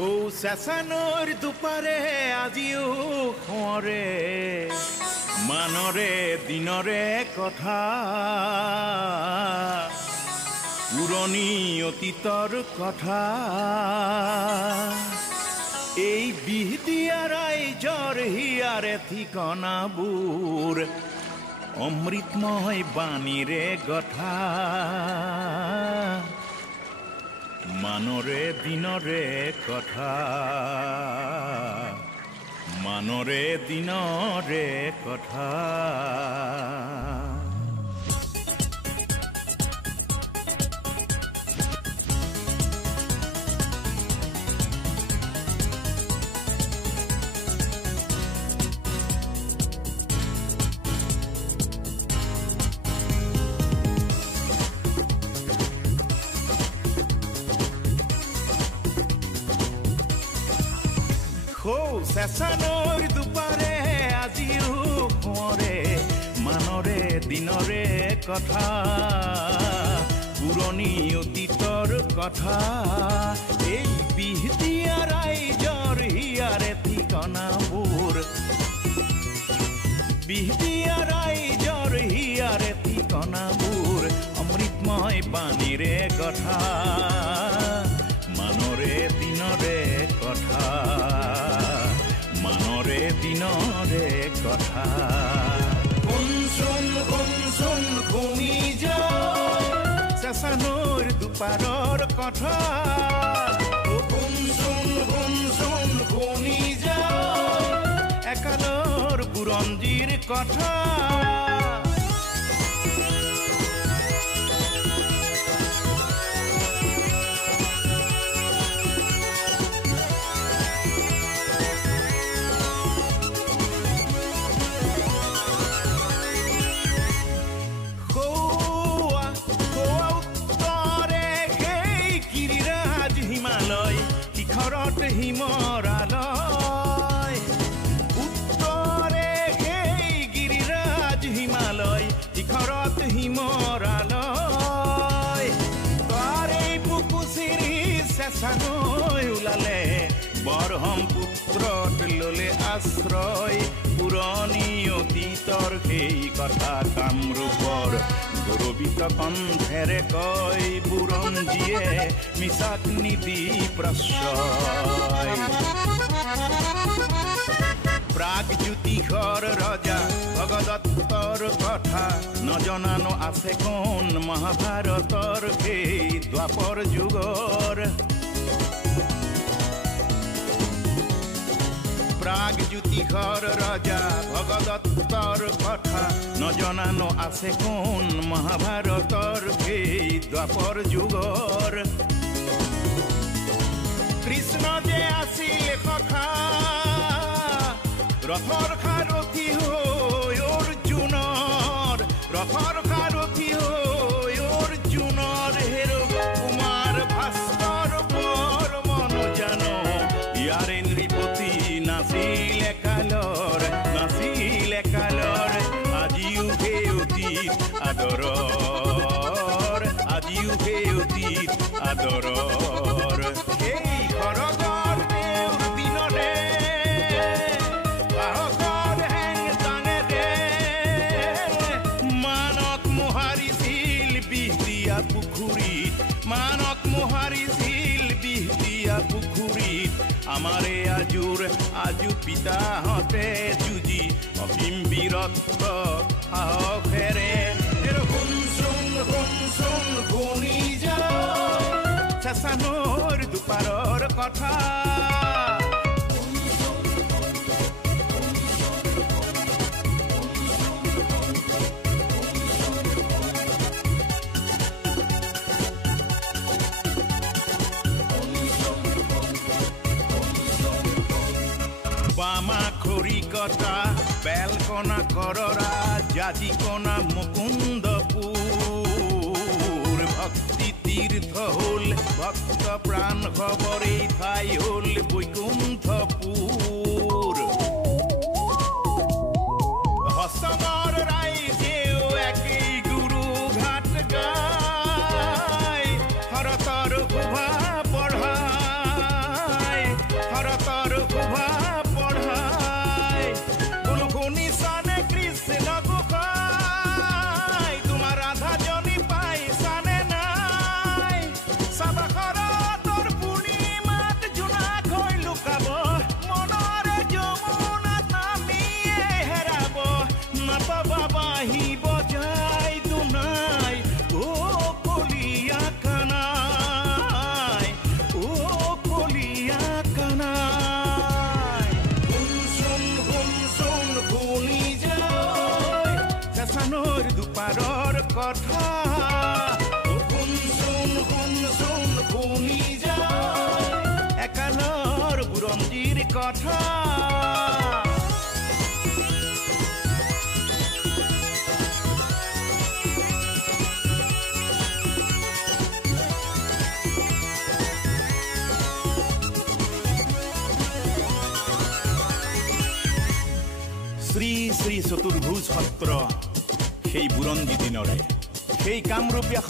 ও চেঁচানৈৰ দুপাৰে আজিও খোঁৱৰে মানৰে দিনৰে কথা পুৰণি অতীতৰ কথা এই বিহদিয়া ৰাইজৰ হিয়াৰে ঠিকনাবোৰ অমৃতময় বাণীৰে গথা মানৰে দিনৰে কথা মানৰে দিনৰে কথা চেঁচানৈৰ দুপাৰে আজিও খোঁৱৰে মানৰে দিনৰে কথা পুৰণি অতীতৰ কথা এই বিহদিয়া ৰাইজৰ হিয়াৰে ঠিকনাবোৰ বিহদিয়া ৰাইজৰ হিয়াৰে ঠিকনাবোৰ অমৃতময় বাণীৰে কথা মানৰে দিনৰে কথা মানৰে দিনৰে কথা শুনচোন শুনি যা চেঁচানৈৰ দুপাৰৰ কথা শুনচোন শুনি যা একালৰ বুৰঞ্জীৰ কথা হিমৰালয় উত্তৰে সেই গিৰিৰাজ হিমালয় শিখৰত হিমৰালয় তাৰে বুকু চিৰি চেঁচানৈ ওলালে বৰহমপুত্ৰত ললে আশ্ৰয় পুৰণি অতীতৰ সেই কথা কামৰূপৰ গৌৰৱিত কণ্ঠেৰে কয় বুৰঞ্জীয়ে মিছাক নিদি প্ৰশ্ৰয় প্ৰাগজ্যোতিষৰ ৰজা ভগদত্তৰ কথা নজনানো আছে কোন মহাভাৰতৰ সেই দ্বাপৰ যুগৰ প্ৰাগজ্যোতিষৰ ৰজা ভগদত্তৰ কথা নজনানো আছে কোন মহাভাৰতৰ সেই দ্বাপৰ যুগৰ কৃষ্ণ যে আছিল সখা ৰথৰ সাৰথি হৈ অৰ্জুনৰ ৰথৰ সাৰথি হৈ অৰ্জুনৰ হেৰ কুমাৰ ভাস্কৰ বৰ মন জানো ইয়াৰে নৃপতি নাছিল কালৰ আজিও সেই অতীত আদৰৰ আজিও সেই অতীত আদৰৰ সেই খৰগৰ তেওঁৰ দিনৰে সাহসৰ হেং দাঙেৰে মানক মোহাৰিছিল বিহদিয়া পুখুৰীত মানক মোহাৰিছিল বিহদিয়া পুখুৰীত আমাৰে আজু পিতাহঁতে যুঁজি অসীম বীৰত্ব সাহসেৰে শুনচোন শুনি যা চেঁচানৈৰ দুপাৰৰ কথা বামা খৰিকটা বেলকনা কৰৰা জাজিকনা মুকুন্দপুৰ ভক্তি তীৰ্থ হল ভক্ত প্ৰাণ খবৰ এই ঠাই হল বৈকুণ্ঠপুৰ হস্তমৰ ৰাইজেও একেই গুৰু ঘাট গায় শৰতৰ কথা শ্ৰী শ্ৰী চতুৰ্ভুজ সত্ৰ সেই বুৰঞ্জী দিনৰে সেই কামৰূপীয়া